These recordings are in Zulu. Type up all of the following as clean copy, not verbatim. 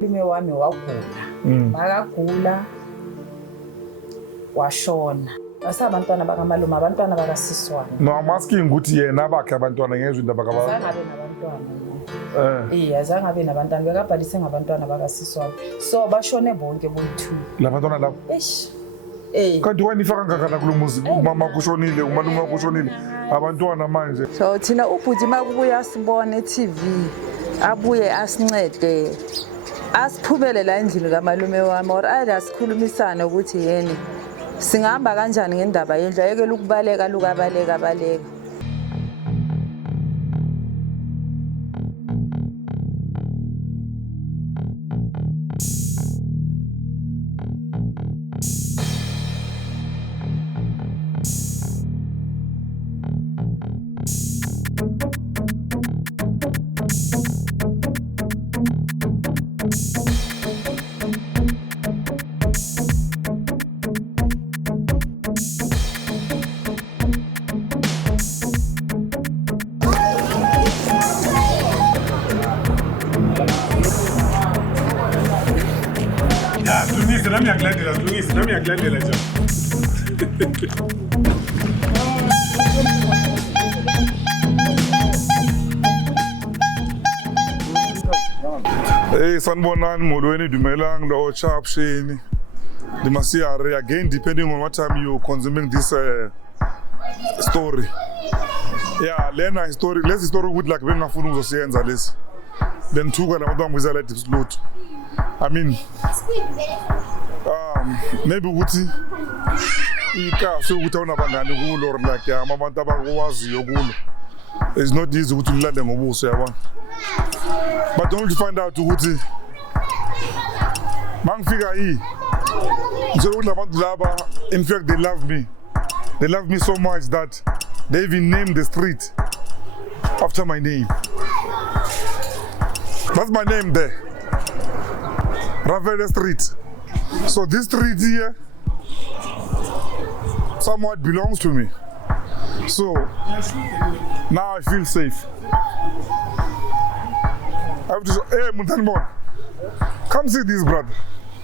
Lume wami wagula. Makagula washona. Asabantwana bakaMalume, abantwana bakaSiswane. No, I'm asking ukuthi yena bakhe abantwana ngezwe indaba kaBaba. Azange abe nabantwana. Azange abe nabantwana. Bekabhalise ngabantwana bakaSiswane. So bashone bonke boyi-2. Labantwana labo. Kanti wanifaka ngakana kulumuzi umama kushonile, umalume kushonile. Abantwana manje. So thina ubhuti makubuya sibone TV, abuye asincede. Asiphubele la endlini kaMalume wami or asikhulumisane ukuthi yeni singahamba kanjani ngendaba yendlu ayekela ukubaleka lukabaleka. Nami yakulandela nje. Hey, sanibonani molweni dumelang lo chapshini. Dimasiyare again depending on what time you consuming this story. Yeah, lena story, lesi story ukuthi like bengafuna ukuzosiyenza lesi. Bengithuka labantu bangibiza la Deep Slot. I mean maybe ukuthi ikahle ukuthi awunabangani kulo or like abantu abakwaziyo kulo. It's not easy ukuthi ulale ngobuso yabona. But only to find out ukuthi mangifika ngizolo ukuthi labantu laba in fact they love me. They love me so much that they even named the street after my name. That's my name there. Ravele Street. So this street here somewhat belongs to me. So now I feel safe. I have to say, hey Muntanimon, come see this brother.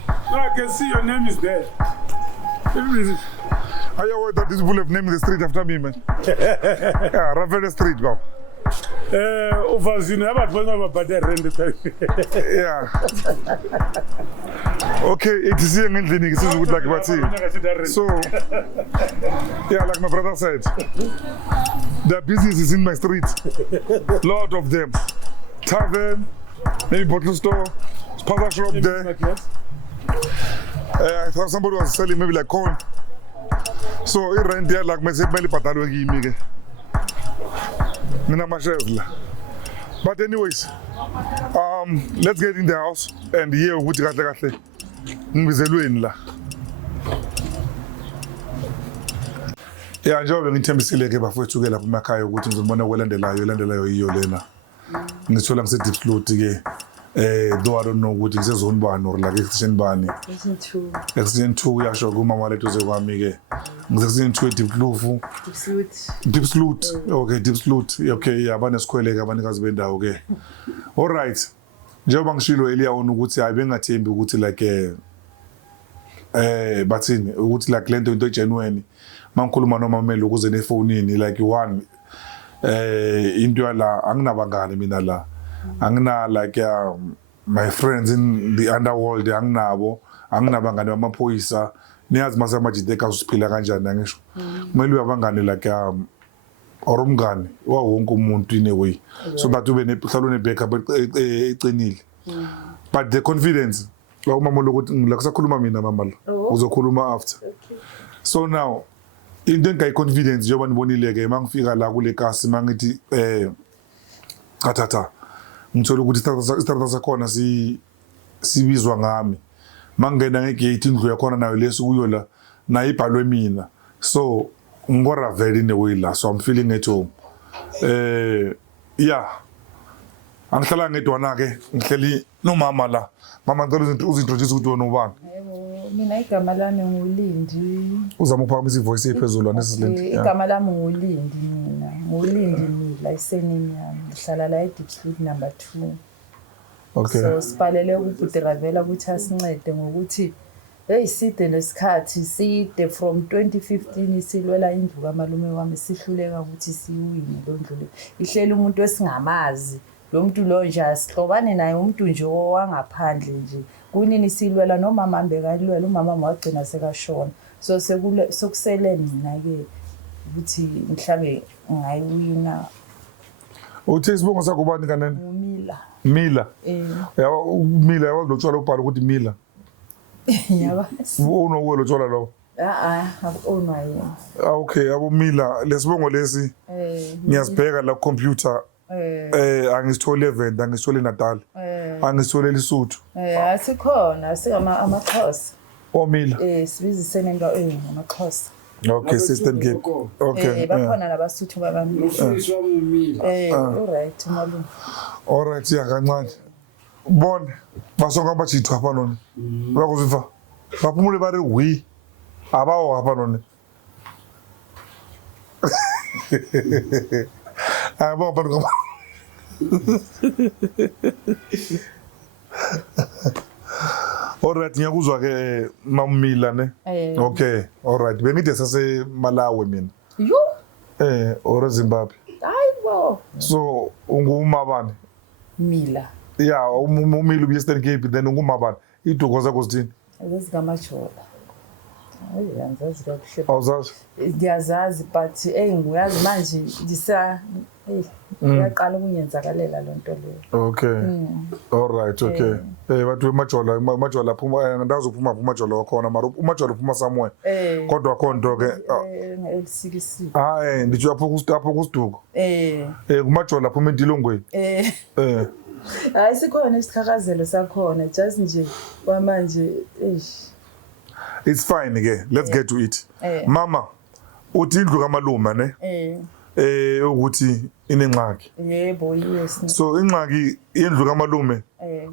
No, I can see your name is there. Are you aware that these people have named the street after me, man? Yeah, Ravele Street, bro. Yeah. Okay, it is here in the this is good like what so yeah, like my brother said, the business is in my street. Lot of them. Tavern, maybe bottle store, sponsor shop there. I thought somebody was selling maybe like corn. So it rent there like my said belly patalo give but anyways, let's get in the house and hear what you got like. Yeah, njengoba ngithembisile ke bafowethu ke lapha emakhaya ukuthi ngizobona kwelandelayo iyo lena. Ngithola ngise Deep Slot ke though I don't know ukuthi ngisezone bani or like extension bani. Extension 2 yasho kuma walethu zekwami ke. Ngisextension 2 Deep Slot. Okay, Deep Slot. Okay, yabane sikhweleke abanikazi bendawo ke. All right. Njengoba ngishilo Eliyaona ukuthi ayibengathembi ukuthi like bathini ukuthi like lento into genuine mangikhuluma nomameli ukuze nefonini like one into yala anginabangani mina la angina like my friends in the underworld anginabangani bamaphoyisa niyazi mase majideka usiphila kanjani angisho kumele uyabangani like or umngani wonke umuntu in a way so that ube nehlalo nebackup eqinile but the confidence umama lokuthi ngilakusakhuluma mina mama la uzokhuluma after so now into engayi confidence njengoba nibonile ke mangifika la kule kasi mangithi kathatha ngithola ukuthi istarter sakhona sibizwa ngami mangena ngegate indlu yakhona nayo leso kuyo la nayibhalwe mina so ngora very in a way la so I'm feeling at home yeah angihlala ngedwana ke ngihleli nomama la mama ngicela uzintroduce ukuthi wena ubani mina igama lami nguLindi uzama ukuphakamisa ivoice ephezulu anesizilindi igama lami nguLindi mina nguLindi Mila isenimi yami ngihlala la eDeep Slot number 2 Okay. So sipalele ubhuti Ravela ukuthi asincede ngokuthi hey side nesikhathi side from 2015 silwela indlu kamalume wami sihluleka ukuthi siwine lo ndlu. Ihlela umuntu esingamazi. Lo muntu lo nje asihlobane naye umuntu nje owangaphandle nje. Kunini silwela nomama mbekayilwela umama wagcina sekashona. So sokusele mina ke ukuthi mhlambe ngayiwina. Uthi isibongo sakho ubani kanene? Umila. Mila. Yabo Mila yawa lo tshwala ubhala ukuthi Mila. Yabazi. Uno lo tshwala lo. Akunwa yena. Okay, yabo Mila lesibongo lesi ngiyasibheka la computer. Angisithole event, angisithole Natal. Angisithole Lesotho. Asikhona amaXhosa. Omila. Sibiza isenenga amaXhosa. Okay, Sister Cape. Okay. Bakhona nabasuthu babami. Ufundiswa umila. Alright malume. Alright ya kancane. Bone basonga bachithwa hapa none. Bakuziva. Baphumule bari wi. Abawo hapa none. Aba bantu. Alright ngiyakuzwa ke mamila ne. Okay, alright. Bengithi sase Malawi mina. Yo. Or Zimbabwe. Hayibo. So ungumabani? Mila. Yeah, umile uBeastern Cape then ungumabani? Iduko zakho zithini? Ezingamajola. Ayanzazi kakuhle. Awuzazi? Ngiyazazi but nguyazi manje ngiyaqala ukunyenzakalela lo nto leyo. Okay. Alright, okay. Bathu emajola phuma ngidazi uphuma kumajola wakhona mara umajola uphuma somewhere. Kodwa konto ke ngeLCC. Ndithi apho kusiduko. Kumajola phuma endilongweni. Hayi sikhona isikhakazelo sakhona just nje kwamanje It's fine ke. Let's get to it. Mama, uthi indlu kamaluma ne? Ukuthi inengxaki. Yebo yes. So ingxaki indlu kamalume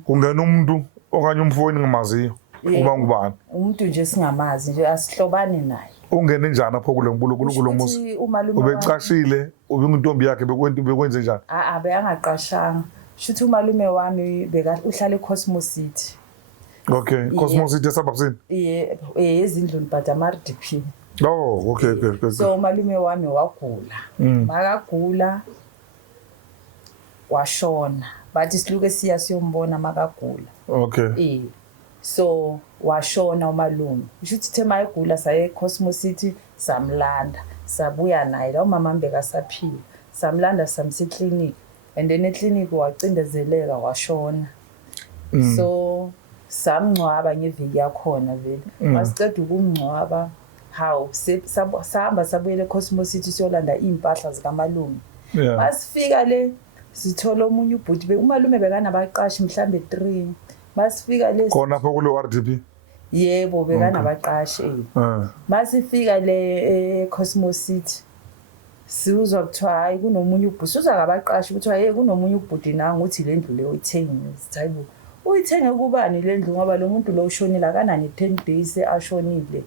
kungena umuntu okanye umfowini ngamaziyo uba ngubani. Umuntu nje singamazi nje asihlobane naye. Ungene njani apho kulo muzi? Ubecashile ubinguntombi yakhe bekwenze njani? Beyangaqashanga. Shuthi umalume wami uhlala eCosmos City. Okay, Cosmos City esababusini? Ezindluni but ama-RDP. Oh, okay. So umalume wami wagula. Makagula washona. But isiluke siyombona makagula. Okay. So washona umalume. Ushuthi thema egula saye eCosmos City samlanda. Sabuya naye la umama mbeka saphila. Samlanda samsi clinic. And then eclinic wacindezeleka washona. So samngcwaba ngeviki yakhona vele. Masiceda ukumngcwaba how sahamba sabuyele eCosmos City siyolanda impahla zikamalume. Masifika le sithola omunye ubhuti umalume bekanabaqashi mhlambe 3. Masifika le khona apho kulo RDP. Yebo bekanabaqashi Masifika le eCosmos City siuzwa kuthiwa hayi kunomunye ubhuti sizwa ngabaqashi kuthiwa hey kunomunye ubhuti nanga uthi le ndlu leyo ithengile hayibo uyithenge kubani le ndlu ngoba lo muntu lo ushonile akanani 10 days ashonile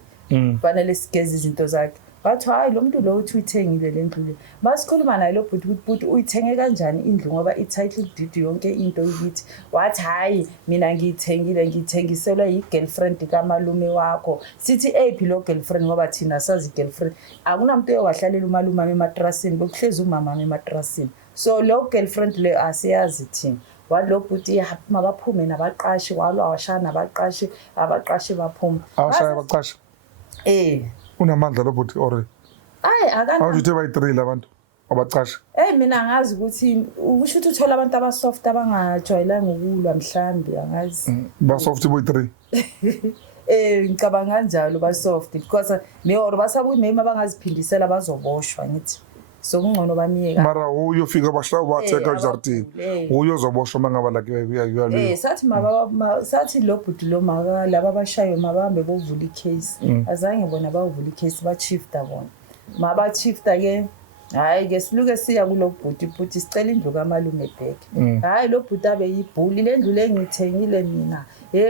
fanele sigeze izinto zakhe bathi hayi lo muntu lo uthi uyithengile le ndlu le basikhuluma naye lo bhuti uyithenge kanjani indlu ngoba i-title deed yonke into yithi wathi hayi mina ngithengiselwa yi-girlfriend kamalume wakho sithi aphi lo girlfriend ngoba thina sazi girlfriend akunamuntu owahlalela umalume ematrasini bokuhlezi umama ematrasini so lo girlfriend le asiyazi thina walo bhuti mabaphume nabaqashi walwa washaya nabaqashi abaqashi baphuma awashaya abaqashi unamandla lo bhuti ore akana awuthi bayi3 labantu abaqashi mina ngazi ukuthi usho ukuthi uthola abantu abasoft abangajwayelanga ukulwa mhlambi angazi basoft boy3 ngicabanga kanjalo basoft because or basabuthi noma bangaziphindisela bazoboshwa ngithi sokungcono bamiyeka mara uyofika bashawa batheka jartini uyozoboshwa mangaba la kuyalwe sathi lo bhuti lo maka laba abashayo mabahambe bovula icase azange bona bavula icase bachifta bona mabachifta ke hayi ke siluke siya kulo bhuti sicela indlu kamalume back hayi lo bhuti abe yibhuli le ndlu le ngithengile mina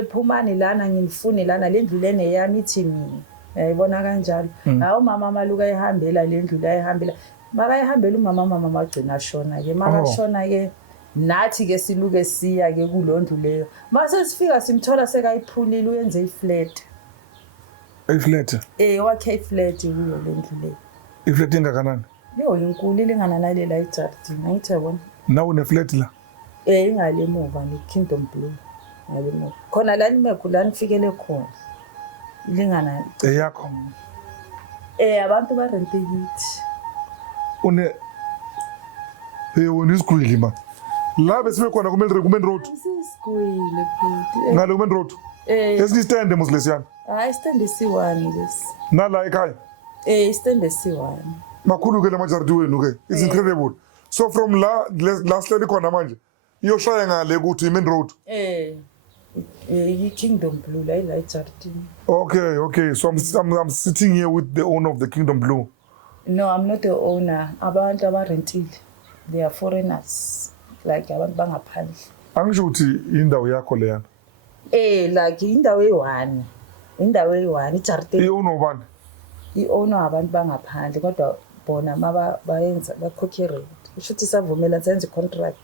phumani lana ngimfune lana le ndlu lene yami ithi mina yayibona kanjalo hayi umama maluka ehambela le ndlu la ehambela makayihambela umama magcina shona ke makashona ke nathi ke siluke siya ke kulondlu leyo mase sifika simthola sekayiphulile uyenze iflat Iflat wakhe iflat kuyo lendlu leyo iflat engakanani yo inkulu ilingana nalela iJardini angithi yabona nawe une-flat la ingale emuva neKingdom Blue ngale emuva khona la nimekho la nifikele khona ilingana eyakho abantu barente kithi wena isigwili ma la besibe khona kumain road sisigwile futhi ngale kumain road esinistende mos lesiyana hayi stand si1 lesi nala ekhaya stand si1 makhulu ke lamajardi wenu ke it's incredible so from la sihleli khona manje iyoshaya ngale kuthi main road iKingdom Blue la iJardini okay so I'm sitting here with the owner of the Kingdom Blue. No, I'm not the owner. Abantu abarentile. They are foreigners. Like abantu bangaphandle. Angisho ukuthi indawo yakho leyana. Like indawo eyi1. Indawo eyi1 iJardini. I-owner ubani? I-owner abantu bangaphandle kodwa bona bayenza bakhokhe rent. Usho ukuthi savumela senze contract.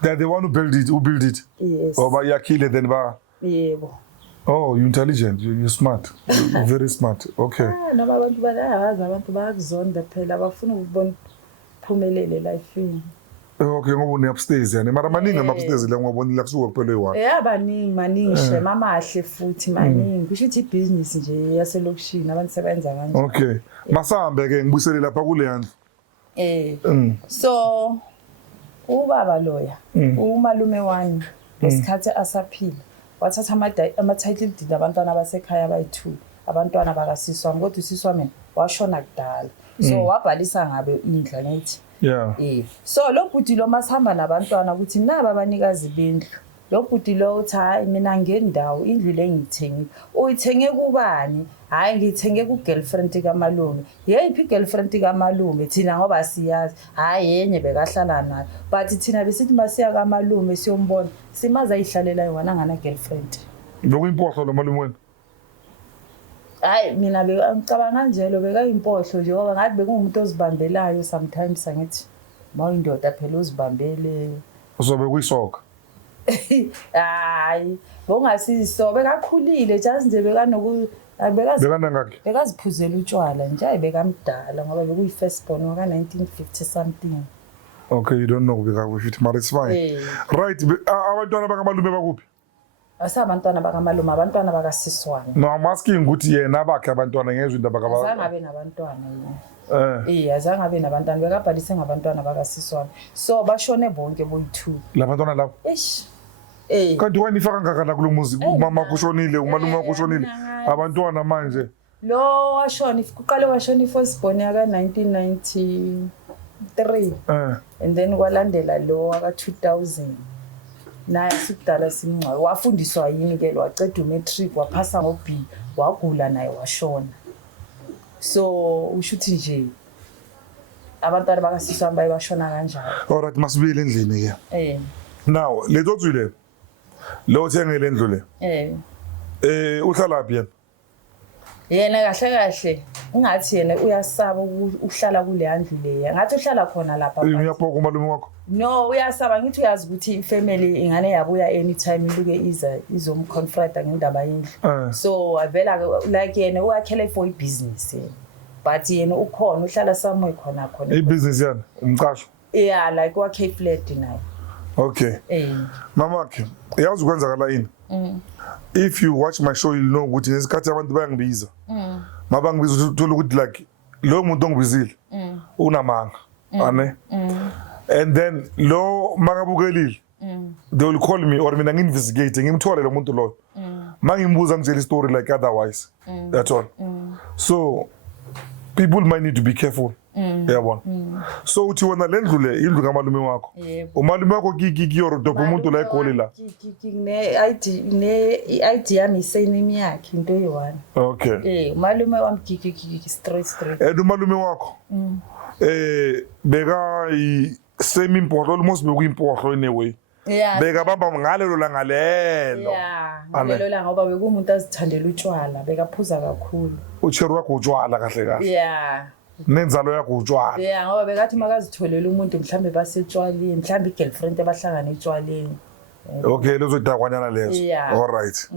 They're the one who built it. Yes. Or bayakhile then ba. Yebo. Oh, you're intelligent. You're smart. You're very smart. Okay. Noma abantu bayazi abantu bayakuzonda phela bafuna ukubona phumelele lifeini. Okay, ngoba une upstairs yani. Mara maningi upstairs la ngobona la kusuka kuphela eyi1. Maningi she mamahle futhi maningi. Kusho ukuthi ibusiness nje yaselokishini abantu sebenza kanje. Okay. Masambe ke ngibuyisele lapha kule yandlu. So ubaba loya umalume wami lesikhathi asaphila wathatha ama-title deed abantwana basekhaya abayi2 abantwana bakasiswami kodwa usiswami washona kudala so wabhalisa ngabe indla ngithi so lo bhuti lo masihamba nabantwana ukuthi naba abanikazi bendlu lo bhuti lo uthi hayi mina ngendawo indlu le ngiyithengile uyithenge kubani hayi ngiyithenge ku-girlfriend kamalume yeyiphi i-girlfriend kamalume thina ngoba siyazi hayi yenye bekahlala nayo but thina besithi masiya kamalume siyombona simaze ayihlalela yona angana-girlfriend bekuyimpohlo lo malume wena hayi mina ngicabanga njalo bekayimpohlo nje ngoba ngathi bekuwumuntu ozibambelayo sometimes angithi mawuyindoda phela uzibambele uzobe kuyisoka hayi bongasiso bekakhulile just nje bekanangakhe bekaziphuzela utshwala nje hayi bekamdala ngoba bekuyi-first born waka-1950 something. Okay, you don't know bekakusho ukuthi mara it's fine. Right, abantwana bakamalume bakuphi? Asabantwana bakamalume, abantwana bakasiswami. No, I'm asking ukuthi yena abakhe abantwana ngezwe indaba kababa. Azange abe nabantwana yena. Azange abe nabantwana bekabhalise ngabantwana bakasiswami. So bashone bonke boyi2. Labantwana labo? Kanti wena ifaka ngakala kulo muzi umama kushonile umalume wakushonile abantwana manje lo washona kuqale washona ifirst born yaka 1993 and then kwalandela lo waka 2000 naye sikudala simncwa wafundiswa yini ke lo waceda umatric waphasa ngoB wagula naye washona so ushuthi nje abantwana bakasiswami bayashona kanjalo. Alright, masibuyele endlini ke now leto tswile lo thengele endlu le uhlala phi yena kahle ungathi yena uyasaba ukuhlala kule yandlu leya ngathi uhlala khona lapha uyaphoka umalume wakho no uyasaba ngithi uyazi ukuthi ifamily ingane yabuya anytime iluke izomconfront ngendaba yendlu so avela like yena uyakhele for ibusiness but yena ukhona uhlala somewhere khona ibusiness yana umqasho like wakhe flat naye. Okay. Mama ke yazi kwenzakala yini? If you watch my show you'll know ukuthi ngesikhathi abantu bayangibiza. Mabangibiza uthola ukuthi like lo muntu ongibizile unamanga. Ane? And then lo makabukelile they will call me or mina nginvestigate ngimthole lo muntu lo. Mangimbuza ngitshela story like otherwise. That's all. So people might need to be careful. Yabona. So uthi wona lendlu le indlu kamalume wakho. Umalume wakho kikiyoro dobo umuntu la egoli la. Ne ID yami isenimi yakhe into eyi1. Okay. Umalume wami straight. Umalume wakho. Beka I same impohlo almost bekuyimpohlo in a way. Beka bamba ngalelo la ngalelo. Ngalelo la ngoba bekumuntu azithandela utshwala bekaphuza kakhulu. Utshero wakho utshwala kahle kahle. nenzalo yakho utshwala. Yeah, ngoba bekathi makazitholela umuntu mhlambe basetshwaleni, mhlambe igirlfriend abahlangana etshwaleni. Okay, lezo idakwanyana lezo. Yeah. All right.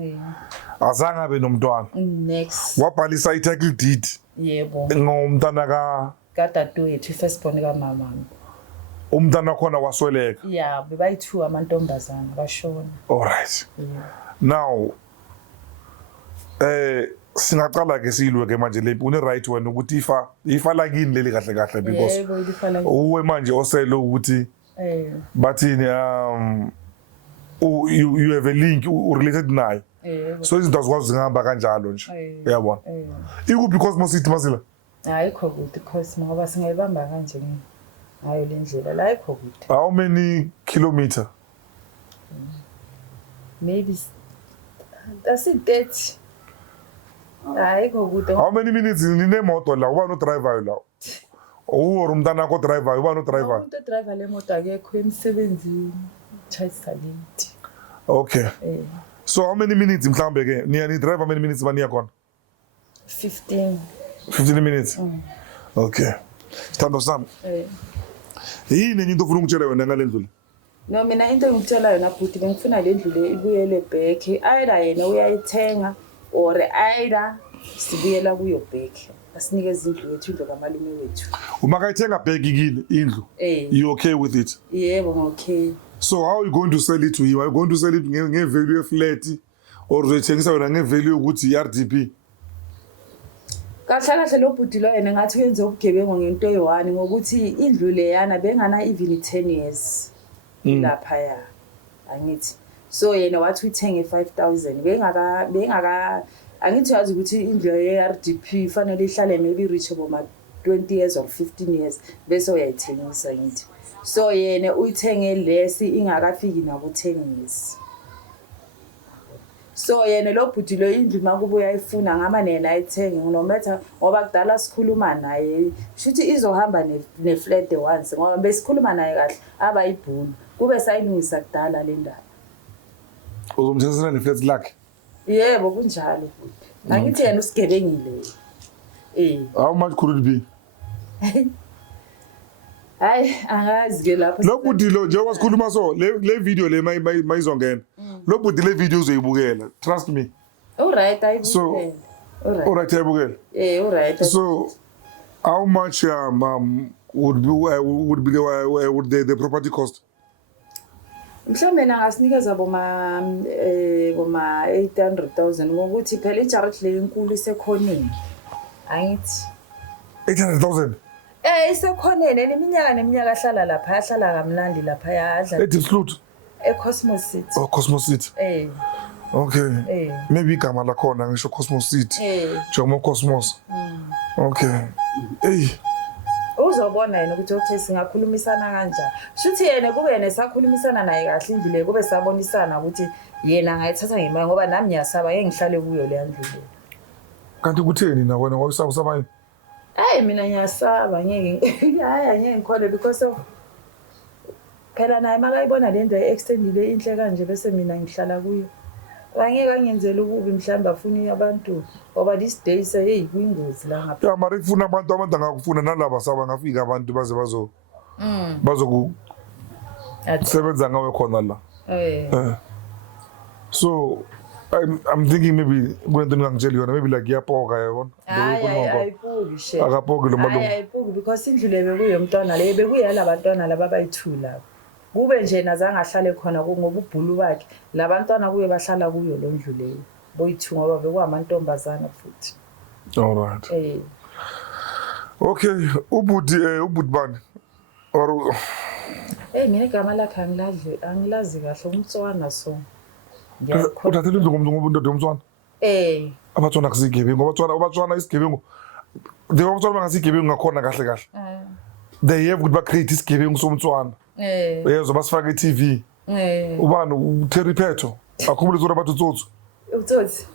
Azange abe nomntwana. Next. Wabhalisa i-title deed. Yebo. Ngomntana Kadadewethu first born kamama. umntana khona wasweleka. Yeah, bebayi-2 amantombazana bashona. All right. Yeah. Now singaqala ke silwe ke manje lempi une right wena ukuthi ifa lakini leli kahle kahle because Yebo, ilifa lakini. uwe manje oselo ukuthi bathini you have a link related nayo. So izinto azikwazi zingahamba kanjalo nje. Uyabona? Ikuphi Cosmos City Masila? Ayikho kude Cosmo ngoba singayibamba kanje ngayo le ndlela la ayikho kude. How many kilometer? Maybe that's it 30. Ayikho kude. How many minutes ninemoto la uba no driver la? Or umntana akho driver uba no driver? Umuntu driver le moto akekho emsebenzini. Chayisa late. Okay. So how many minutes mhlambe ke ni drive how many minutes baniya khona? 15 minutes. Okay. Sithando sami. Yini enye into ofuna ukutshela wena ngale ndlu? No, mina into engikutshela yona bhuti bengifuna le ndlu le ibuyele back. Either yena uyayithenga or either sibuyela kuyo back. Asinikeze indlu yethu indlu kamalume wethu. Uma kayithenga back kile indlu. You okay with it? Yebo, okay. So how are you going to sell it to him? Are you going to sell it nge-value flat or uzoyithengisa wena nge-value ukuthi i-RDP? Kahle kahle lo bhuti lo yena ngathi uyenze ubugebengu ngento eyi-1 ngokuthi indlu leyana bengana even 10 years lapha ya angithi. So yena wathi uyithenge 5,000 bengaka angithi yazi ukuthi indlu ye-RDP ifanele ihlale maybe reachable ma 20 years or 15 years bese uyayithengisa ngithi. So yena uyithenge lesi ingakafiki nabo 10 years. So yena lo bhuti lo indlu makubuya ifuna ngama nena ayithenge no matter ngoba kudala sikhuluma naye shuthi izohamba ne flat once ngoba besikhuluma naye kahle abayibhulu kube sayilungisa kudala le ndaba. Uzomthengisela ne flat lakhe? Yebo kunjalo futhi. Angithi yena usigebengile. How much could it be? Hayi angazi ke lapho. Lo bhuti lo nje wasikhuluma so le video le mayizongena. Lo bhuti le video uzoyibukela. Trust me. Alright, I So alright ayibukela. Alright. So how much would the property cost? Mhlawumbe ngasinikeza boma 800,000 ngokuthi phela ijarage le inkulu isekhoneni. Angithi 800,000. Isekhoneni neminyaka ahlala lapha ahlala kamnandi lapha yadla. EDipsloot. Cosmos City. Oh, Cosmos City. Okay. Maybe igama lakhona ngisho Cosmos City. Jomo Cosmos. Okay. Uzobona yena ukuthi okay singakhulumisana kanjani. Shuthi yena kube yena sakhulumisana naye kahle indlu le kube sabonisana ukuthi yena ngayithatha ngemali ngoba nami ngiyasaba ngeke ngihlale kuyo le ndlu le. Kanti kutheni na wena ngawusaba yini? Mina ngiyasaba ngeke angeke ngikhole because of phela naye makayibona le nto extendile inhle kanje bese mina ngihlala kuyo. Angeke angenzele ukubi mhlamba afuni abantu ngoba this days kuyingozi la ngapha. Ya mara ifuna abantu angakufuna nalabo saba ngafika abantu baze bazo sebenza ngawe khona la. So I'm thinking maybe kwento ngangitshela yona maybe like iyapoka yabona. Ayipuki she. Akapoki lo malume. Ayipuki because indlu le bekuyomntwana le bekuyala bantwana laba bayi2 laba. Kube nje nazange ahlale khona ngoba ubhulu bakhe labantwana kuye bahlala kuyo lo ndlu leyo boyi2 ngoba bekuyamantombazana futhi. All right. Okay, ubudi bani or mina igama lakhe angilazi kahle umtswana so. Uthathele indlu ngomuntu ngomuntu omtswana? Abatswana kusigebengu ngoba abatswana isigebengu. Abatswana bangasigebengu ngakhona kahle kahle. They have ukuthi ba create isigebengu somtswana. Yezo basifaka iTV. Ubani uTeriphetho akhumbule zona bathu tsotsi. Utsotsi.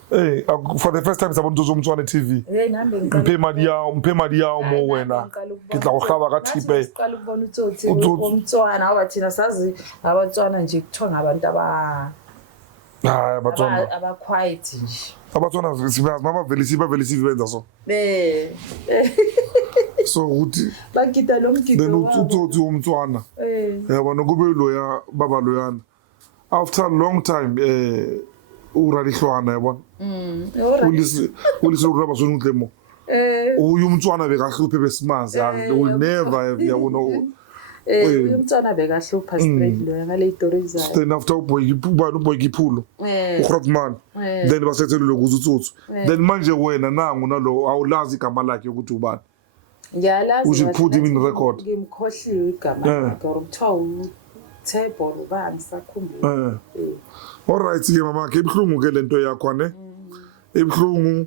For the first time sabona tsotsi umtswana iTV. Nambe ngiqala. Mphe mali yawo mo wena. Ngidla uhlaba ka Tipe. Uqala ukubona utsotsi umtswana ngoba thina sazi abatswana nje kuthiwa ngabantu abatswana aba quiet nje. Abatswana sibazi mama velisi benza so. so ukuthi bagida lo mgido then wabo. utsotsi womntwana yabona kube loya baba loyana after a long time uralihlwana yabona ulise uraba sonudlemo uyu umntwana bekahluphe besimazi will never yabona umntwana bekahlupha straight loya ngale itori zayo. then after uboy Kiphulo uGrotman then basethelwe ukuzutsotsi then manje wena nangu nalo awulazi igama lakhe ukuthi ubani. Ngiyalazi we should put him in record. Ngimkhohliwe igama lakhe or kuthiwa Thebo ubani sakhumbula. All right ke mama ke ibhlungu ke lento yakho ne ibhlungu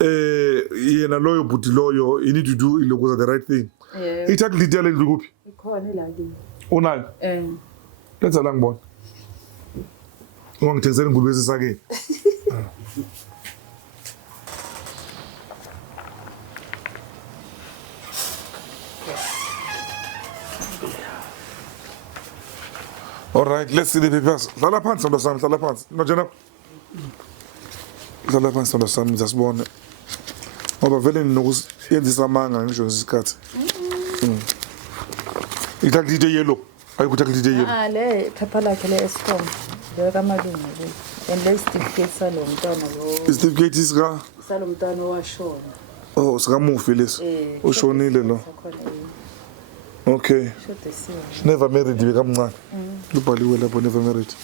yena loyo bhuti loyo you need to do ilokuza the right thing. Ithathi litele ndikuphi ikhona la kimi unayo lenza la ngibona ungangithengisela ingulube esisakeni. All right, let's see the papers. Lala phansi ndo sami, lala phansi. No jena. Lala phansi ndo sami zasibone. Ngoba vele nokuyenzisa amanga ngisho ngesikhathi. Ithaklite yellow. Ayikuthaklite yellow. Le phepha lakhe le Eskom. Le kamalungu le. And le certificate salo mntwana lo. Certificate isika Salo mntwana washona. oh sika mufi leso. Ushonile lo. Okay. Never married bekamncane. Lubhaliwe lapho never married.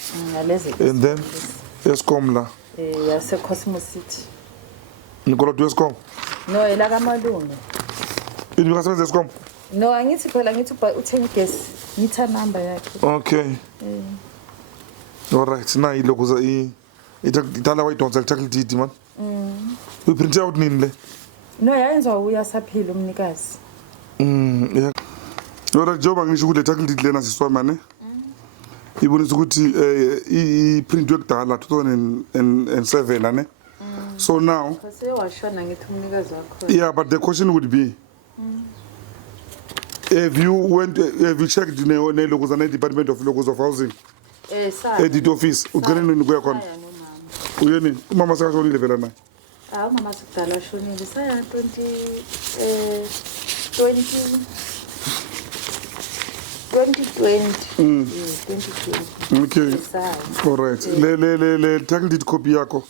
And then Eskom la. Yase Cosmos City. Ngikolodo Eskom. No ela kamalungu. Ini bikasebenza Eskom? No angithi phela ngithi uthenga gas. Ngitha number yakhe. Okay. All right. Na ilokuza itala wayidonsa lithakliti man. We print out nini le? No yayenza uyasaphila umnikazi. Yeah. Lora joba ngisho ukuthi lethakliti lena siswama ne. Ibonisa ukuthi i-print yokudala 2007 ne. So now yeah, but the question would be have you checked the Department of Locals of Housing edit office ugcine nini kuya khona uyeni umama sakashonile vela naye umama sikudala shonile saya 2020. Okay. All right. Le tackle copy yakho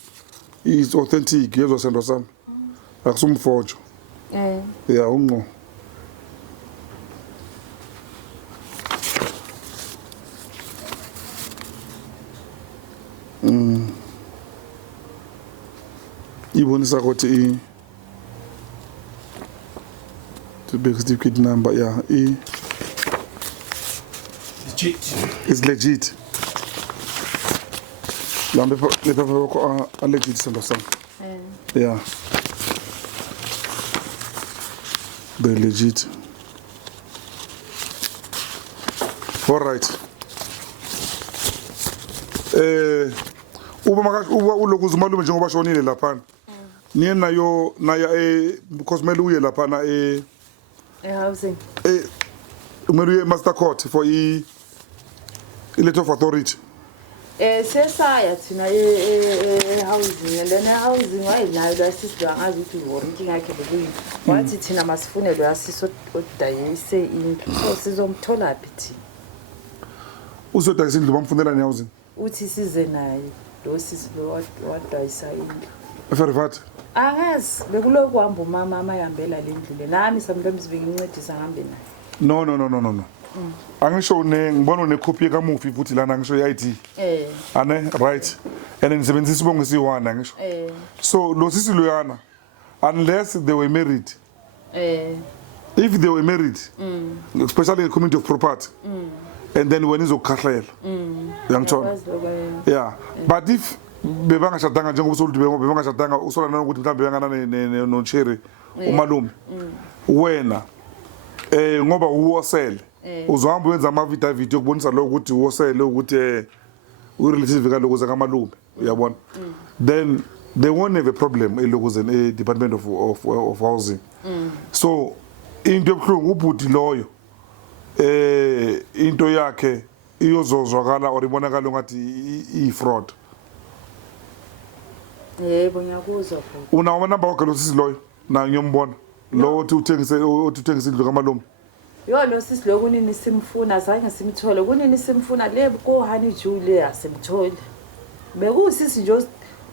is authentic. Yezo sendo sami. Akusumfojo. Yeah, ungo. Ibonisa ukuthi the big certificate number yeah, it's legit. The paper are legit, Sandosan. Yeah. They're legit. All right. Uba ulokuza umalume njengoba shonile lapha. Niye nayo naya because kumele uye lapha na housing. Kumele uye master court for letter of authority. Sesaya thina housing lena housing wayinayo la sister angazi ukuthi warranty yakhe bekuyi. Wathi thina masifunelwe asiso odayise indlu. So sizomthola phi thina? Uzodayisa indlu bamfunela ne housing. Uthi size naye lo sisi lo wadayisa indlu. Eferivat. Angazi bekuloku hamba umama amayambela le ndlu le nami sometimes bengincedisa ngambe naye. No. Angisho ngibona ne copy ka movie futhi lana ngisho i-ID. Ane right. And nisebenzisa ibongo siwana ngisho. So lo sisi loyana unless they were married. If they were married, especially in the community of property. And then when izokhahlela. Uyangithola? Yeah. But if bebangashadanga njengoba usoluthi bebangashadanga usolana ukuthi mhlambe bengana no cherry umalume. Wena ngoba uwosele uzohamba wenza ama video kubonisa lo ukuthi uwosele ukuthi urelative kalokuza kamalume uyabona then they won't have a problem elokuza Department of Housing. So into ebhlungu ubhuti loyo into yakhe iyozozwakala or ibonakala ngathi i-fraud. Yebo ngiyakuzwa futhi. Una number wakhe lo sisi loyo na ngiyombona lo uthengise indlu kaMalume. Yo lo sisi lo kunini simfuna zange simthole kunini simfuna le ko Honey Julie asimthole bekusisi nje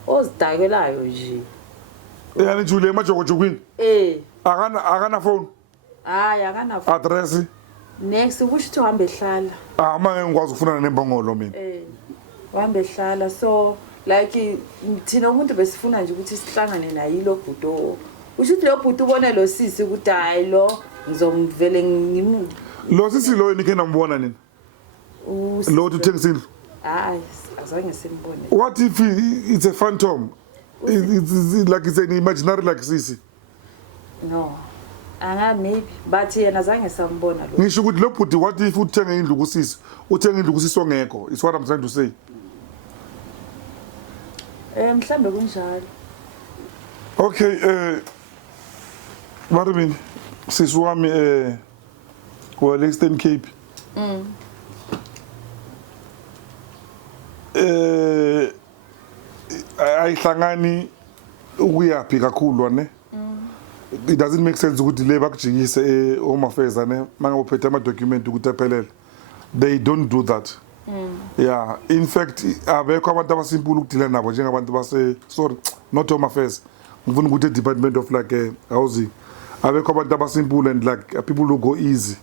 ozidakelayo nje Honey Julie emajokojokwini akana phone hayi akana address next kusho ukuthi uhambe ehlala manje ngikwazi ukufuna nembongolo mina uhambe ehlala so like thina umuntu besifuna nje ukuthi sihlangane naye lo bhudo usho ukuthi lo bhudo ubone lo sisi ukuthi hayi lo ngizomvele ngim lo sisi lo nikhe nambona nini lo uthengisa indlu hayi azange simbone what if it's a phantom it's like it's an imaginary like sisi no maybe but yena azange sambona lo ngisho ukuthi lo bhuti what if uthenga indlu kusisi uthenga indlu kusisi ongekho is what I'm trying to say mhlambe kunjalo okay Marvin sisi wami kwa Eastern Cape ayihlangani ukuyapi kakhulu ne it doesn't make sense ukuthi le bakujikise Home Affairs ne mangophethe ama document ukuthi aphelele they don't do that yeah in fact abekho abantu abasimple ukudila nabo njengabantu base sorry not Home Affairs ngifuna ukuthi Department of like housing abekho abantu abasimple and like people who go easy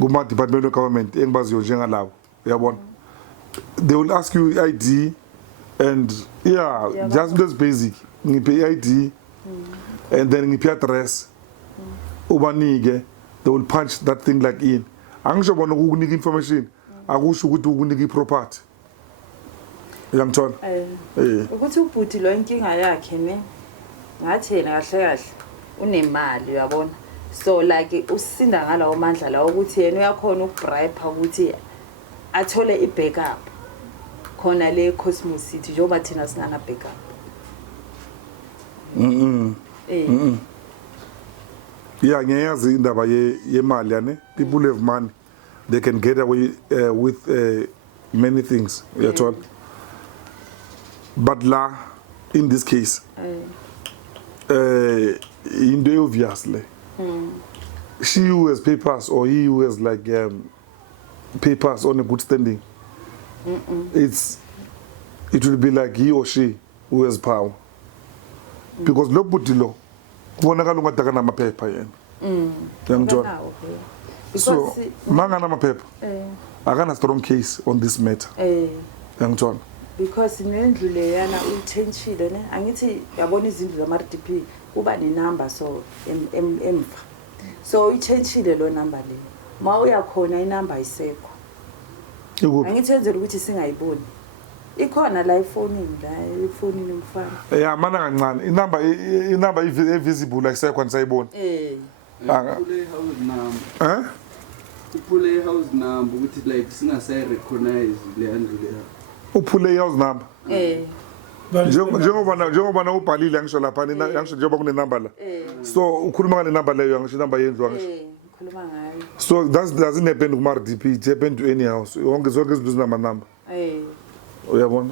kuma Department of Government engibaziyo njengalabo uyabona they will ask you ID and just those basic ngiphe ID and then ngiphe address ubanike they will punch that thing like in angisho bona ukukunika information akusho ukuthi ukunika iproperty uyangithola ukuthi ubhuti lo inkinga yakhe ne ngathi yena kahle kahle unemali uyabona so like usinda ngalawo mandla la ukuthi yena uyakhona ukubribe ukuthi athole ibackup khona le Cosmos City njengoba thina singana backup yeah ngiyazi indaba yemali yane people have money they can get away with many things uyathola but la in this case into obviously she who has papers or he who has like papers on a good standing it will be like he or she who has power because lo bhuti lo kubonakala ungadaka namaphepha yena yangithola so mangana amaphepha akana strong case on this matter yangithola because nendlu leyana uyithenchile ne angithi yabona izindlu zama-RDP kuba nenumber so emva so uyithenchile lo number le ma uyakhona inumber ayisekho angithi enzela ukuthi singayiboni ikhona la efonini mfana mana kancane inumber invisible ayisekho nisayibona uphule house number ukuthi like singase recognize le andlu le uphule house number njengoba ubhalile angisho lapha angisho njengoba kune number la so ukhuluma ngale number leyo angisho number yendlu angisho ngikhuluma ngayo so that doesn't happen kuma RDP it happen to any house zonke izinto zinama number uyabona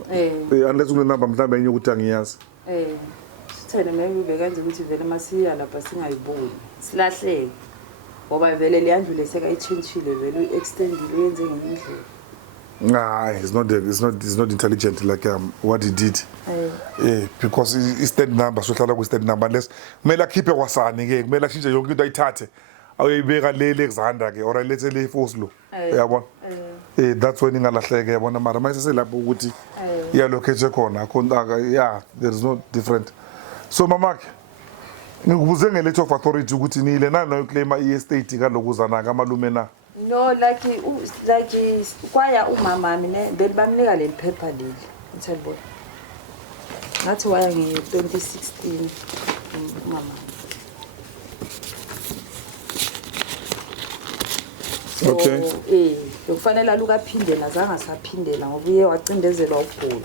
unless une number mhlawumbe enye ukuthi angiyazi sithena maybe bekanze ukuthi vele masiya lapha singayiboni silahleke ngoba vele le yandlu leseka ichenchile vele uextendile yenze ngendlela it's not intelligent like what he did because he stand number so hlala ku stand number unless kumele akhiphe kwasani ke kumele ashintshe yonke into ayithathe awuyibeka lele exander ke or lethe le force lo uyabona that's when ingalahleke yabona mara mayise lapho ukuthi iyalocate khona there is no different so mamakhe ngikubuze ngelethe of authority ukuthi nile nano claim estate kalokuzana kaMalume na no like kwaya umama mina belibamnika le phepha leli ngithelibona ngathi waya nge-2016 umama okay kufanele aluka aphinde nazange saphindela ngoba uye wacindezelwa ugulu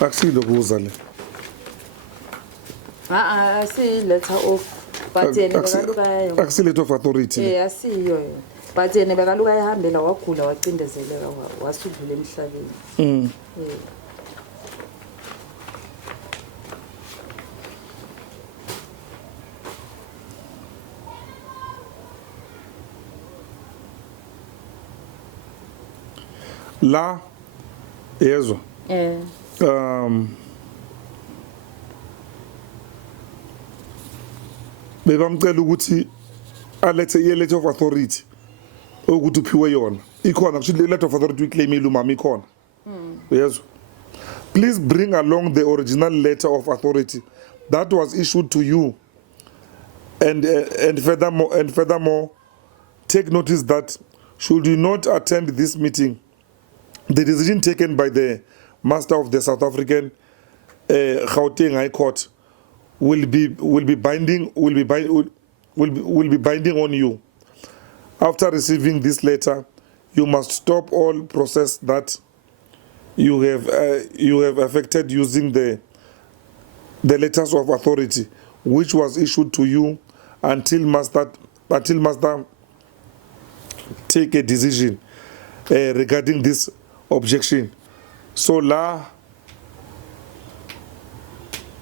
akusilo kuza le si letter of but yena bekaluka yayo akusi-letter of authority asiyo yona but yena bekaluka ehambela wagula wacindezeleka wasudlula emhlabeni la yezwa bebamcela ukuthi alethe i-letter of authority ukuthi uphiwe yona ikhona kusho i-letter of authority uyiclaimile umama ikhona yezwa please bring along the original letter of authority that was issued to you and furthermore take notice that should you not attend this meeting the decision taken by the master of the South African Gauteng High Court will be binding on you. After receiving this letter, you must stop all process that you have affected using the letters of authority which was issued to you until master take a decision regarding this objection. So la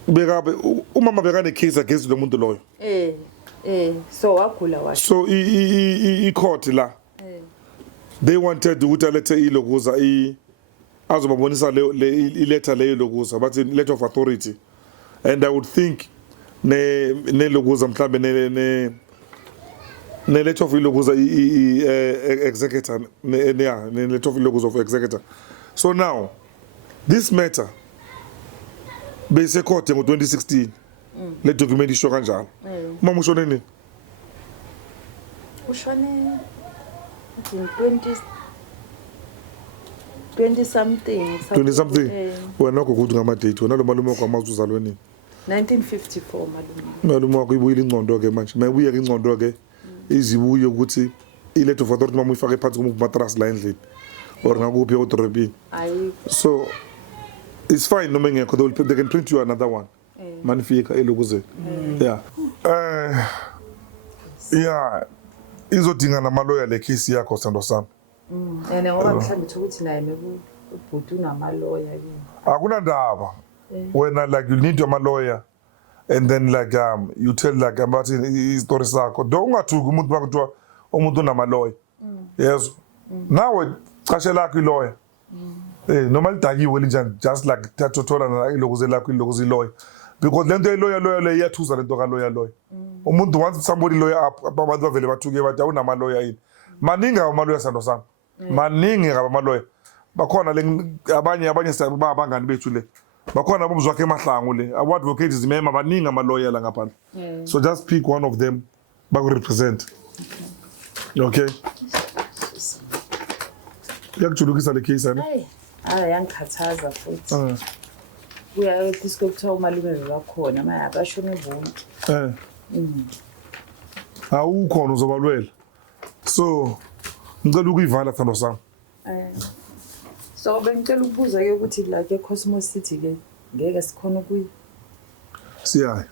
umama bekane case against lo muntu loyo so wagula washo so I court la they wanted ukuthi alethe ilokuza azobabonisa le letter leyo lokuza but letter of authority and I would think ne lokuza mhlambe ne letter of ilokuza executor ne letter of ilokuza of executor. So now this matter bese court ngo 2016 le document isho kanjalo mama ushone nini ushone 20 something wena ukuthi ngama date wena lo malume wakho amazi uzalwe nini 1954 malume wakho ibuyile ingcondo ke manje mayibuye ke ingcondo ke izibuye ukuthi i-letter of authority mama uyifake phansi mattress la endlini or ngakuphi odorobheni so it's fine noma ngekho they can print you another one manifika elokuze yeah izodinga namaloya le case yakho sando sami ene ngoba mhlawumbe ukuthi naye ubhuti unamaloya yini akunandaba wena like you need your lawyer and then like you tell like about story sakho don't ungathuki umuntu bakuthiwa umuntu unamaloya yes nawe qashe lakho ilawyer noma lidakiwe linjani just like thathothola na ilokuze lakho ilokuze lawyer because lento lawyer le iyathuza lento ka lawyer umuntu once somebody lawyer up abantu bavele bathuke bathi awunama lawyer yini maningi amalawyer sando sami maningi abalawyer bakhona abanye abangani bethu le bakhona bomzwakhe emahlangu le advocates zimema baningi amalawyer la ngaphandle so just pick one of them baku represent okay yakujulukisa le case ana yangikhathaza futhi kuya kuthiwa umalume bekakhona manje abashone bonke awukhona uzobalwela so ngicela ukuyivala sando sami so bengicela ukubuza ke ukuthi la ke Cosmos City ke ngeke sikhona ukuyi siyaya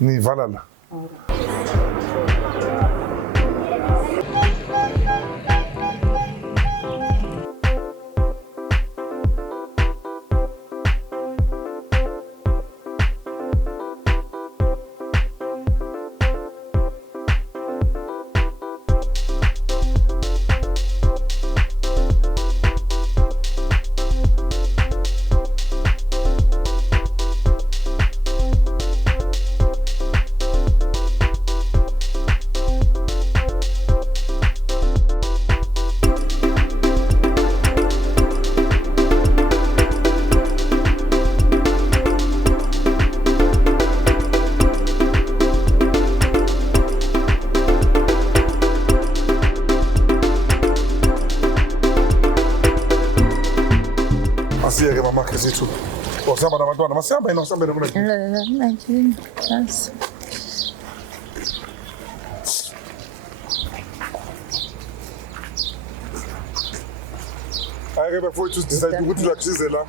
nivala la asiyeke mama ke sithu osamba nabantwana masihamba yini osambeni kuna yes ayeke before to decide ukuthi uyakusize la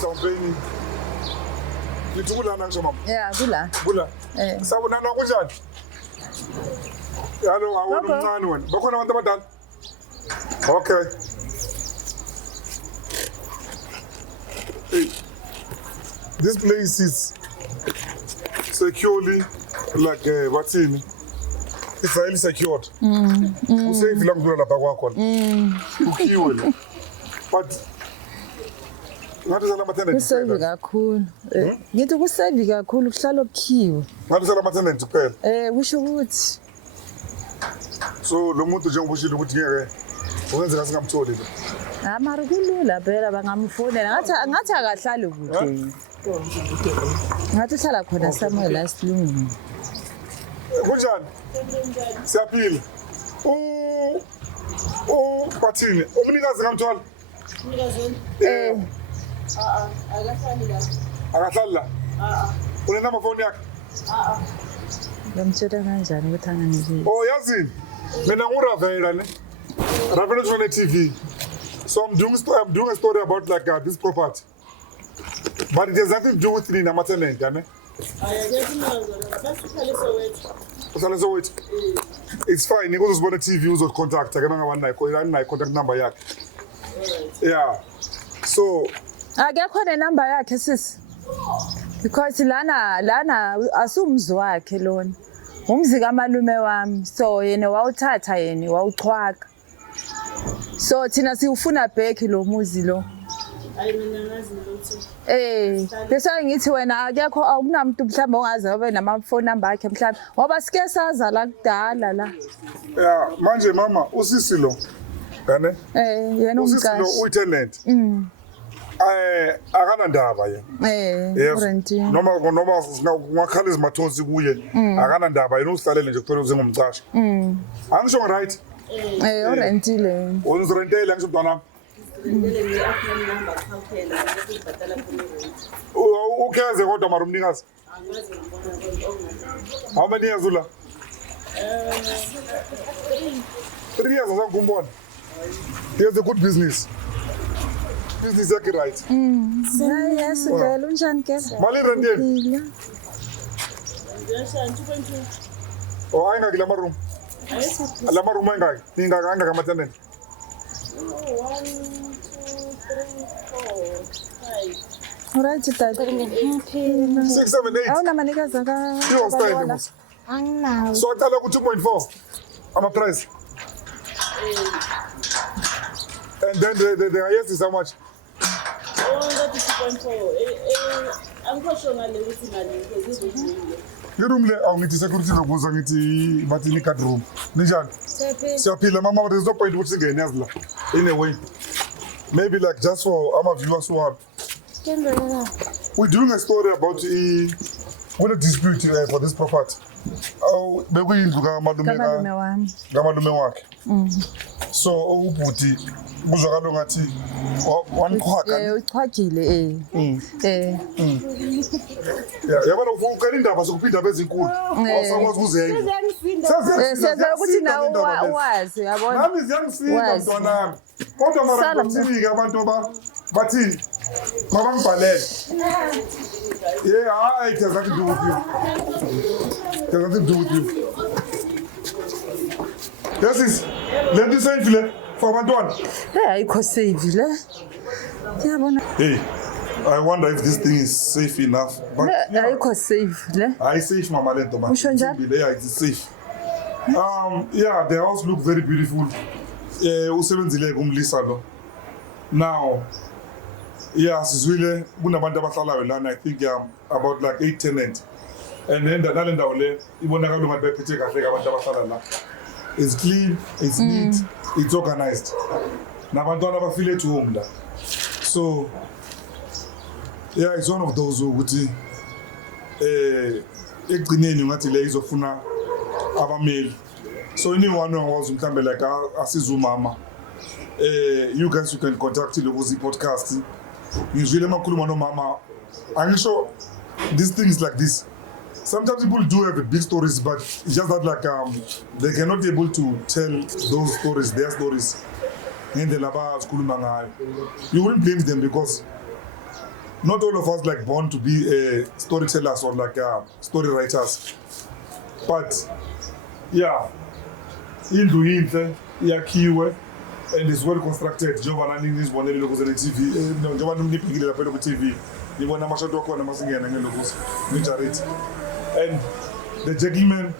sombeni Nithi kulana ngisho mama. Yeah, kula. Kula. Sabonana kunjani? Hello, awona umncane wena. Bakhona abantu abadala? Okay. This place is securely like bathini. It's highly secured. Usafe la ngidlula lapha kwakho. Ukhiwe la. But ngathi sala maternity. Kusevi kakhulu. Ngithi kusevi kakhulu kuhlala okhiwe. Ngathi sala maternity kuphela. Kusho ukuthi so lo muntu njengoba ushilo ukuthi ngeke ukwenzeka singamtholi lo. Mara kulula phela bangamfonela. Ngathi akahlali kude. Ngathi hlala khona somewhere la Silungu. Kunjani? Siyaphila. Bathini? Umnikazi ngamthola? Umnikazi? Akahlali la. Akahlali la? Une number phone yakhe? Ngamtshela kanjani ukuthi anganike. Oh, yazini. Mina nguRavela ne. Ravela is on the TV. So I'm doing a story about like this property. But it has nothing to do with Nina Maternity, ne? Uhlala Soweto. It's fine. You go to the TV, you contact. I can contact number yakhe. Yeah. So Akekho ne number yakhe sis. Because lana asumzi wakhe lona. Umzi kamalume wami. So yena wawuthatha yena wawuchwaka. So thina siufuna back lo muzi lo. Hayi mina ngazi lutho. Bese ngithi wena akekho akunamuntu mhlawumbe ongazi ube nama phone number yakhe mhlawumbe ngoba sike saza la kudala la. Yeah, manje mama usisi lo. Yane? Yena Usisi lo umqashi. uyitenant. Akana ndaba yena. Rent. Noma ngakhala izimathosi kuye. Akana ndaba yena usihlalele nje kuphela uzengumcashi. Angisho right? Orentile. Uzirentele ngisho mntwana. Ngele ngiyakhona number kuphela ukubhadala khona rent. Ukhenze kodwa mara umnikazi. Angazi ngibona konke. How many years ula? 3 years azangumbona. He has a good business. Business yakhe right. Yes, girl, unjani ke? Mali rendeni? Ngiyashaya 2.2. Oh, ayingaki la maroom. La maroom ayingaki? Ningaka kama-tenant. 1 2 3 4 5. Alright, dad. 6 7 8. Awuna manikazi aka. Yo, style boss. Anginawo. So aqala ku 2.4. Ama price. And then the highest is how much? Ngathi 2.4. Angikho ngale ukuthi ngale because izodlile. Liroom le awungithi security lokuza ngithi bathi ni card room. Ninjani? Siyaphila mama, but there's no point ukuthi singene yazi la. In a way. Maybe like just for our viewers who are. We're doing a story about when a dispute for this property. Bekuyindlu kamalume wakhe. So ubhuti kuzwakala ngathi wamqhwaga. Uchwagile Yabona ufuka indaba zokuphinda bezinkulu. Awusakwazi ukuzenza. Senza ukuthi nawe wazi yabona. Nami ziyangisinda mntwanami. Kodwa mara kuthini abantu bathini? Mabangibhalele. Yeah, it has nothing to do with you. It has nothing to do with you. This is let me say for abantwana. Ayikho safe le. Yabona. Hey, I wonder if this thing is safe enough. But ayikho safe le. I safe mama lento man. Usho njani? Yeah, it's safe. Yeah, the house look very beautiful. Usebenzile kumlisa lo. Now, yeah, sizwile kunabantu abahlalayo lana, I think about like 8 tenants. And then nale ndawo le ibonakala ngathi bephethe kahle abantu abahlala la. It's clean, it's neat, it's organized. Nabantwana bafeel at home la. So yeah, it's one of those ukuthi egcineni ngathi le izofuna abameli. So anyone who wants mhlambe like asizumama, you guys you can contact Ilokozi podcast. Usually makhuluma nomama. Angisho these things like this. Sometimes people do have big stories, but it's just that like they cannot be able to tell those stories, their stories. In the laba khuluma ngayo. You wouldn't blame them because not all of us like born to be storytellers or like story writers, but yeah, indlu inhle yakhiwe and is well constructed. Njengoba ningizibonele lokho zele TV, njengoba ngiphikile lapha ku TV, ngibona amashot wakhona masingena ngelokho ngijarate. And the gentlemen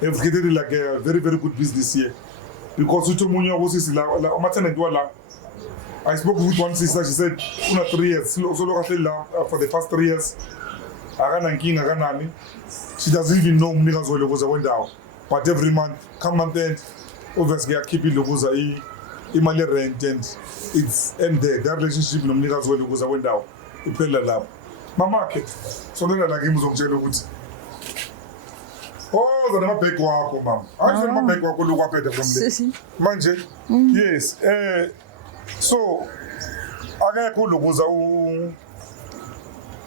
have created like a very good business here, because uthi omunye wabosisi la ama-tenant wala, I spoke with one sister, she said una 3 years so lokho la for the first 3 years akana nkinga kanani, she doesn't even know umnikazi welokuza wendawo, but every month come month end obviously akhipha ilokuza imali rent and it's end there, that relationship nomnikazi welokuza wendawo iphela lapho. Mamakhe sonela la kimi uzongitshela ukuthi oh zana mabheki wakho mama, ayizona mabheki wakho lokwaphethe from le manje. Yes, so akekho lokuza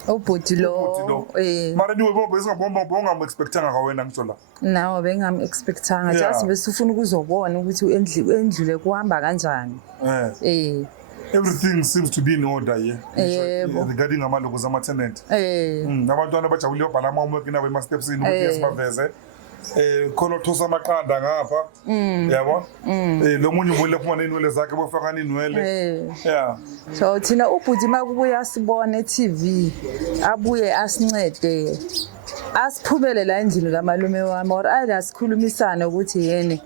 ubhuti lo mara niwe bomba isingabomba bonga expectanga ka wena ngitsho la nawo bengam expectanga, just besifuna ukuzobona ukuthi endlule kuhamba kanjani. Everything seems to be in order here regarding amalokuza ama-tenant. Abantwana bajabulile babhala ama-homework nabo ema-stepsini ukuthi yesibaveze khona othosa amaqanda ngapha, yabo lo munye ubuyile phuma nenwele zakhe bofaka ninwele. Yeah, so thina ubhuti makubuya asibone e-TV abuye asincede asiphumele la endlini kamalume wami, or asikhulumisane ukuthi yeni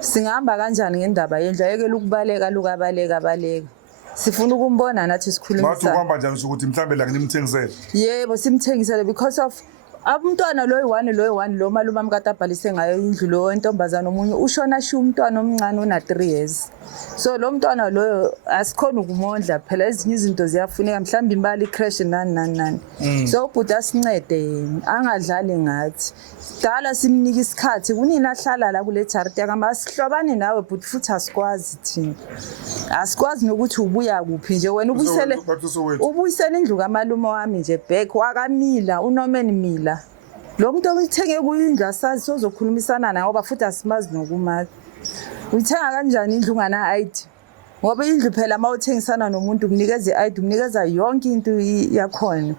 singahamba kanjani ngendaba yendlu, ayekela ukubaleka lukabaleka. Sifuna ukumbona nathi sikhulumisana. Bathi kuhamba njani ukuthi mhlambe la nimthengisele? Yebo simthengisele because of abantwana loyi-1 lo malume amkade abhalise ngayo indlu lo wentombazana omunye ushona shu umntwana omncane una 3 years. So lo mntwana loyo asikhona ukumondla phela, ezinye izinto ziyafuneka mhlawumbe imbali crash nani. So ubhuti asincede yena angadlali ngathi. Dala simnika isikhathi kunini ahlala la kule charity yakama, asihlobani nawe bhuti futhi asikwazi thina. Asikwazi nokuthi ubuya kuphi nje wena ubuyisele indlu kamalume wami nje back wakamila uNorman Mila. Lo muntu oyithenge kuyindlu asazi sozokhulumisana naye ngoba futhi asimazi nokumazi. Uyithenga kanjani indlu ngana ID? Ngoba indlu phela mawuthengisana nomuntu kunikeza ID, unikeza yonke into yakhona.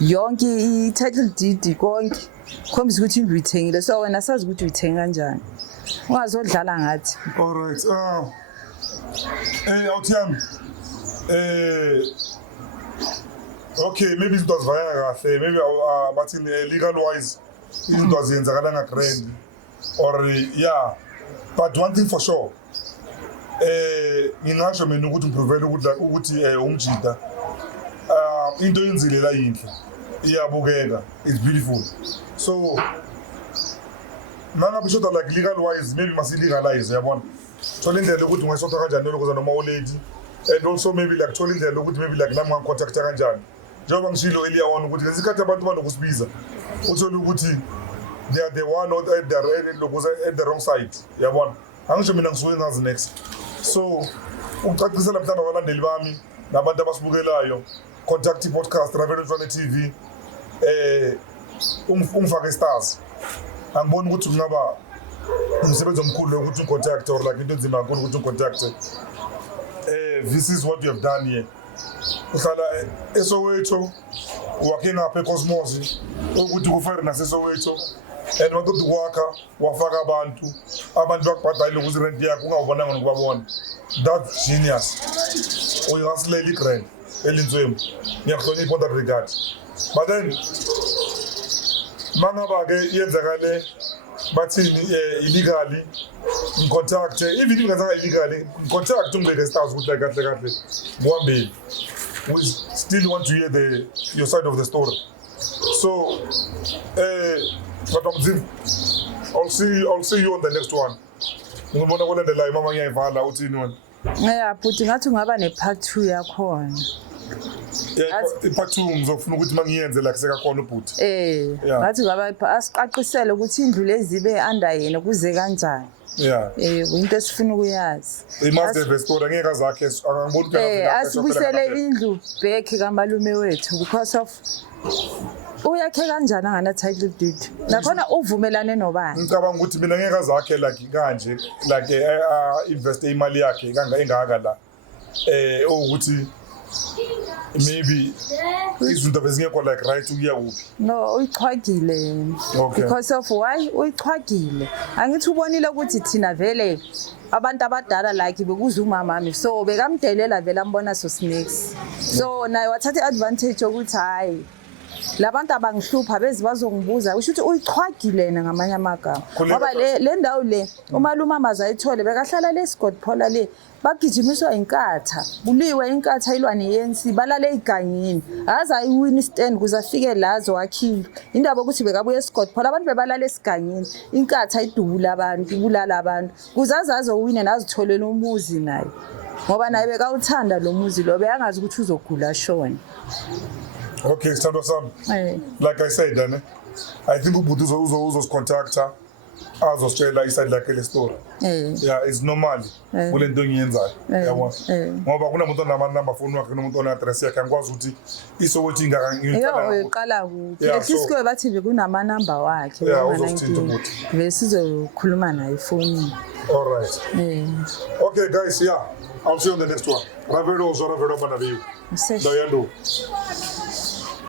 Yonke i-title deed konke. Khombisa ukuthi indlu uyithengile, so wena asazi ukuthi uyithenga kanjani. Ungazodlala ngathi. All right. Awuthiyami. Okay, maybe it was via kahle, maybe but in legal wise it was yenzakalanga grand or yeah, but one thing for sure ngingasho mina ukuthi improvele ukuthi umjida into yenzile la yinhle iyabukeka, it's beautiful. So mangabe shoda like legal wise maybe must legalize, yabona thola indlela ukuthi ungashoda kanjani lokuza noma olady, and also maybe like thola indlela ukuthi maybe like nami ngicontact kanjani. Njengoba ngishilo earlier on ukuthi lesikhathi abantu banokusibiza uthola ukuthi they are the one or at the wrong side, yabona angisho mina ngisuke ngazi next. So ucacisela mhlawumbe abalandeli bami nabantu abasibukelayo, contact podcast Ravelin Mfane TV, ungifake stars. Angiboni ukuthi kungaba umsebenzi omkhulu ukuthi ucontact or like into nzima kakhulu ukuthi ucontact. This is what you have done here. Uhlala eSoweto wakhe ngapha eCosmos ukuthi kufere naseSoweto, and waqeda ukwakha wafaka abantu bakubhadala ukuthi rent yakho ungawubonanga nokubabona. That's genius. Uyasilela igrand elinzwemu, ngiyakuhlonipha on that regard. But then mangaba ke yenzakale bathini illegally contact, even if ngazanga illegally contact ungeke stars ukuthi kahle ngihambile. We still want to hear your side of the story. So but I'll see you on the next one. Ngibona kulandela imama ngiyayivala uthini wena. Yeah, futhi ngathi ungaba ne-part 2 yakhona. Part 2 ngizofuna ukuthi mangiyenze la kuseka khona ubhuti. Ngathi ngaba asiqaqisele ukuthi indlu lezi be under yena kuze kanjani. Yeah. Into esifuna ukuyazi. Must have a story angeke azakhe angiboni ukuthi asibuyisele indlu back kamalume wethu because of uyakhe kanjani angana title deed. Nakhona uvumelane nobani? Ngicabanga ukuthi mina ngeke azakhe like kanje like invest imali yakhe engaka la ukuthi maybe izinto bezingekho like right ukuya kuphi. No, uyichwagile. Okay. Because of why? Uyichwagile. Angithi ubonile ukuthi thina vele abantu abadala like bekuza umamami so bekamdelela vele ambona so snakes. So naye wathatha advantage ukuthi hayi labantu abangihlupha bezi bazongibuza usho ukuthi uyichwagile yena ngamanye amagama ngoba le ndawo le umalume amaza ayithole bekahlala leSigodi le bagijimiswa inkatha buliwe inkatha ilwane yensi balale igangini aza ayiwin stand kuze afike lazo wakhile indaba ukuthi bekabuye eSigodi abantu bebalala esigangini inkatha idubula abantu ibulala abantu kuze azazo win nazitholela umuzi naye ngoba naye bekawuthanda lo muzi lo beyangazi ukuthi uzogula shona. Okay, Sithandwa Sami. Like I said, I think ubhuti uzosicontacta azositshela iside lakhe le story. Yeah, it's normal. Kule nto engiyenzayo. Yabona. Ngoba kunamuntu onama-number phone wakhe nomuntu ona-address yakhe angikwazi ukuthi isokuthi uqala kuphi. Lesikho bathi bekunama-number wakhe. Yeah, uzosithinta ukuthi. Besizokhuluma naye efonini. All right. Okay, guys, yeah. I'll see you on the next one. Ravero Banaviu. Dayando.